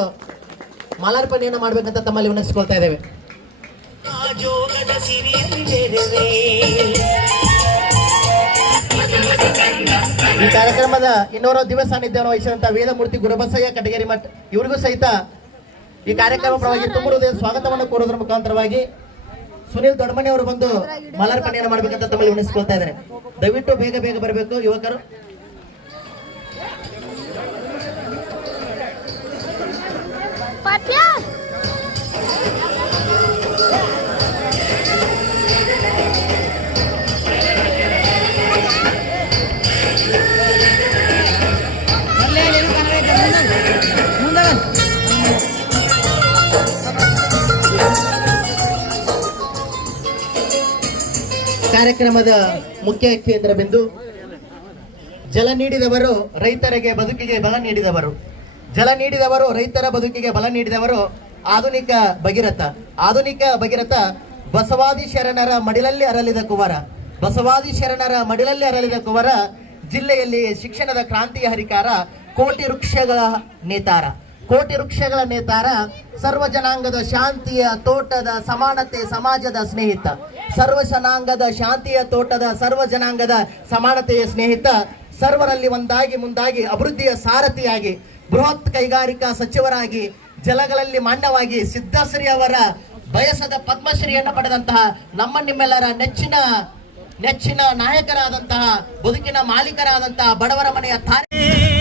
ಮಾಲಾರ್ಪಣೆಯನ್ನು ಮಾಡಬೇಕಂತ ತಮ್ಮಲ್ಲಿ ವಿನಂತಿಸ್ಕೊಳ್ತಾ ಇದ್ದೇವೆ. ಈ ಕಾರ್ಯಕ್ರಮದ ಇನ್ನೂರ ದಿವಸ ಸಾನ್ನಿಧ್ಯವನ್ನು ವಹಿಸಿದಂತ ವೇದಮೂರ್ತಿ ಗುರುಬಸಯ್ಯ ಕಟಗೇರಿ ಮಠ ಇವರಿಗೂ ಸಹಿತ ಈ ಕಾರ್ಯಕ್ರಮ ಪರವಾಗಿ ಸ್ವಾಗತವನ್ನು ಕೋರೋದ್ರ ಮುಖಾಂತರವಾಗಿ ಸುನಿಲ್ ದೊಡ್ಡಮನೆ ಅವರು ಬಂದು ಮಾಲಾರ್ಪಣೆಯನ್ನು ಮಾಡ್ಬೇಕಂತ ತಮ್ಮಲ್ಲಿ ವಿನಿಸ್ಕೊಳ್ತಾ ಇದ್ದಾರೆ. ದಯವಿಟ್ಟು ಬೇಗ ಬೇಗ ಬರಬೇಕು ಯುವಕರು. ಪಟ್ಯ ಕಾರ್ಯಕ್ರಮದ ಮುಖ್ಯ ಕೇಂದ್ರ ಬಿಂದು ಜಲ ನೀಡಿದವರು ರೈತರಿಗೆ ಬದುಕಿಗೆ ಬಲ ನೀಡಿದವರು. ಜಲ ನೀಡಿದವರು ರೈತರ ಬದುಕಿಗೆ ಬಲ ನೀಡಿದವರು ಆಧುನಿಕ ಭಗೀರಥ. ಆಧುನಿಕ ಭಗೀರಥ ಬಸವಾದಿ ಶರಣರ ಮಡಿಲಲ್ಲಿ ಅರಳಿದ ಕುವರ. ಬಸವಾದಿ ಶರಣರ ಮಡಿಲಲ್ಲಿ ಅರಳಿದ ಕುವರ ಜಿಲ್ಲೆಯಲ್ಲಿ ಶಿಕ್ಷಣದ ಕ್ರಾಂತಿಯ ಹರಿಕಾರ ಕೋಟಿ ವೃಕ್ಷಗಳ ನೇತಾರ. ಕೋಟಿ ವೃಕ್ಷಗಳ ನೇತಾರ, ಸರ್ವ ಜನಾಂಗದ ಶಾಂತಿಯ ತೋಟದ ಸಮಾನತೆ, ಸಮಾಜದ ಸ್ನೇಹಿತ. ಸರ್ವ ಜನಾಂಗದ ಶಾಂತಿಯ ತೋಟದ, ಸರ್ವ ಜನಾಂಗದ ಸಮಾನತೆಯ ಸ್ನೇಹಿತ. ಸರ್ವರಲ್ಲಿ ಒಂದಾಗಿ ಮುಂದಾಗಿ ಅಭಿವೃದ್ಧಿಯ ಸಾರಥಿಯಾಗಿ, ಬೃಹತ್ ಕೈಗಾರಿಕಾ ಸಚಿವರಾಗಿ, ಜಲಗಳಲ್ಲಿ ಮಾಂಡವಾಗಿ ಸಿದ್ದಶ್ರೀ ಅವರ ಬಯಸದ ಪದ್ಮಶ್ರೀಯನ್ನು ಪಡೆದಂತಹ ನಮ್ಮ ನಿಮ್ಮೆಲ್ಲರ ನೆಚ್ಚಿನ ನೆಚ್ಚಿನ ನಾಯಕರಾದಂತಹ, ಬದುಕಿನ ಮಾಲೀಕರಾದಂತಹ ಬಡವರ ಮನೆಯ ತಾರೆ.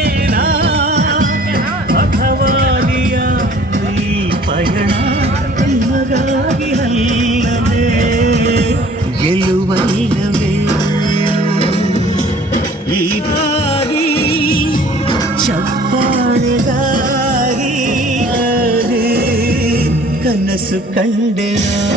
இயேசு கண்டேனா?